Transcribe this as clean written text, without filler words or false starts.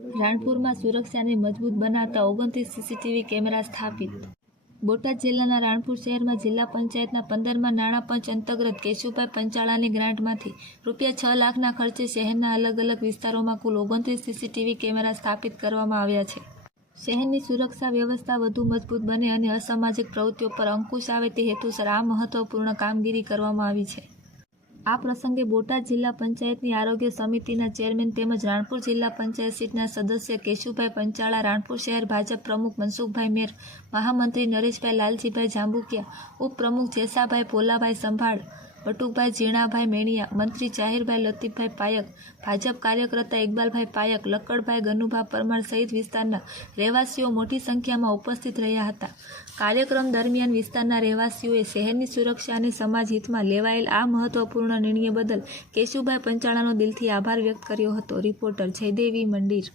રાણપુરમાં સુરક્ષાને મજબૂત બનાવતા 29 સીસીટીવી કેમેરા સ્થાપિત. બોટાદ જિલ્લાના રાણપુર શહેરમાં જિલ્લા પંચાયતના 15મા નાણાં પંચ અંતર્ગત કેશુભાઈ પંચાળાની ગ્રાન્ટમાંથી ₹6 લાખના ખર્ચે શહેરના અલગ અલગ વિસ્તારોમાં કુલ 29 સીસીટીવી કેમેરા સ્થાપિત કરવામાં આવ્યા છે. શહેરની સુરક્ષા વ્યવસ્થા વધુ મજબૂત બને અને અસામાજિક પ્રવૃત્તિઓ પર અંકુશ આવે તે હેતુસર આ મહત્વપૂર્ણ કામગીરી કરવામાં આવી છે. આ પ્રસંગે બોટાદ જિલ્લા પંચાયતની આરોગ્ય સમિતિના ચેરમેન તેમજ રાણપુર જિલ્લા પંચાયત સીટના સદસ્ય કેશુભાઈ પંચાળા, રાણપુર શહેર ભાજપ પ્રમુખ મનસુખભાઈ મેર, મહામંત્રી નરેશભાઈ લાલજીભાઈ જાંબુકિયા, ઉપપ્રમુખ જેસાભાઈ પોલાભાઈ સંભાળ, બટુકભાઈ ઝીણાભાઈ મેણિયા, મંત્રી જાહીરભાઈ લતીફભાઈ પાયક, ભાજપ કાર્યકર્તા ઇકબાલભાઈ પાયક, લક્કડભાઈ ગનુભા પરમાર સહિત વિસ્તારના રહેવાસીઓ મોટી સંખ્યામાં ઉપસ્થિત રહ્યા હતા. કાર્યક્રમ દરમિયાન વિસ્તારના રહેવાસીઓએ શહેરની સુરક્ષા અને સમાજ હિતમાં લેવાયેલ આ મહત્વપૂર્ણ નિર્ણય બદલ કેશુભાઈ પંચાળાનો દિલથી આભાર વ્યક્ત કર્યો હતો. રિપોર્ટર જયદેવી મંડીર.